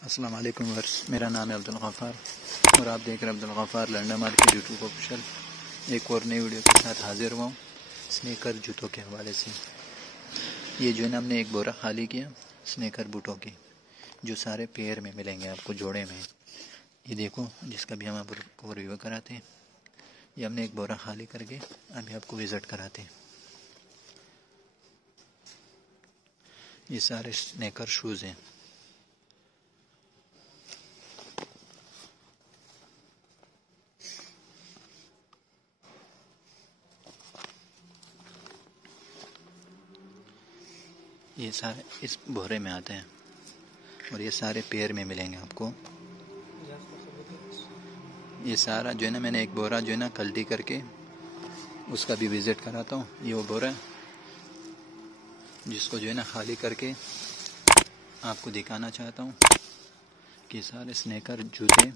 अस्सलाम वालेकुम वर्स, मेरा नाम है अब्दुल गफ़ार और आप देख रहे हैं Abdul Ghaffar London market YouTube official. एक और नई वीडियो के साथ हाजिर हुआ हूँ स्नेकर जूतों के हवाले से। ये जो है ना, हमने एक बोरा खाली किया स्नेकर बूटों की, जो सारे पेयर में मिलेंगे आपको, जोड़े में। ये देखो, जिसका भी हम आपको रिव्यू कराते हैं। ये हमने एक बोरा खाली करके अभी आपको विज़िट कराते हैं। ये सारे स्नेकर शूज़ हैं। ये सारे इस बोरे में आते हैं और ये सारे पेयर में मिलेंगे आपको। ये सारा जो है ना, मैंने एक बोरा जो है ना कल्टी करके उसका भी विज़िट कराता हूँ। ये वो बोरा जिसको जो है ना खाली करके आपको दिखाना चाहता हूँ कि सारे स्नेकर जूते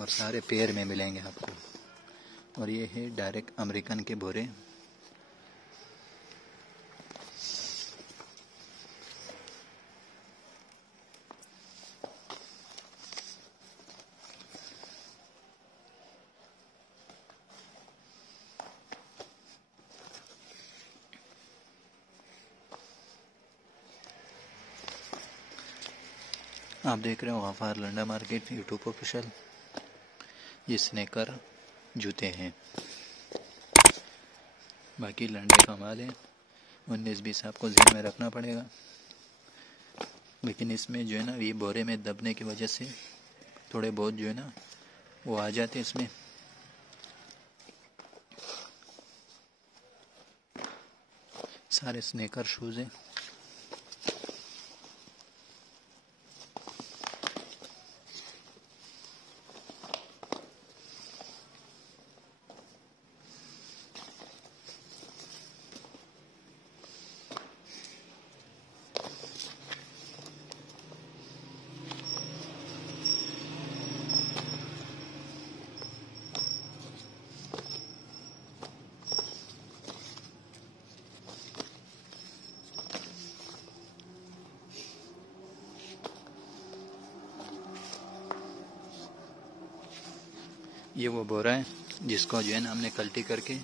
और सारे पेयर में मिलेंगे आपको। और ये है डायरेक्ट अमेरिकन के बोरे। आप देख रहे हो Ghaffar London market YouTube official. ये स्नेकर जूते हैं, बाकी लंडे का माल है। 19-20 आपको ध्यान में रखना पड़ेगा, लेकिन इसमें जो है ना, ये बोरे में दबने की वजह से थोड़े बहुत जो है ना वो आ जाते हैं इसमें। सारे स्नेकर शूज़ हैं। ये वो बोरा है जिसको जो है ना हमने कल्टी करके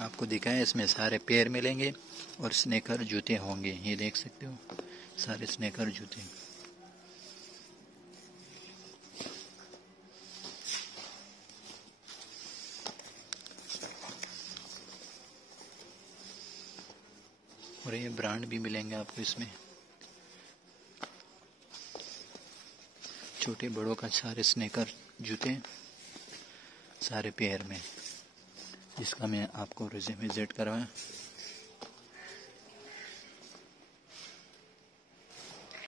आपको दिखाया। इसमें सारे पेयर मिलेंगे और स्नेकर जूते होंगे। ये देख सकते हो, सारे स्नेकर जूते। और ये ब्रांड भी मिलेंगे आपको इसमें, छोटे बड़ों का सारे स्नेकर जूते सारे पेयर में, जिसका मैं आपको विजिट करवाया।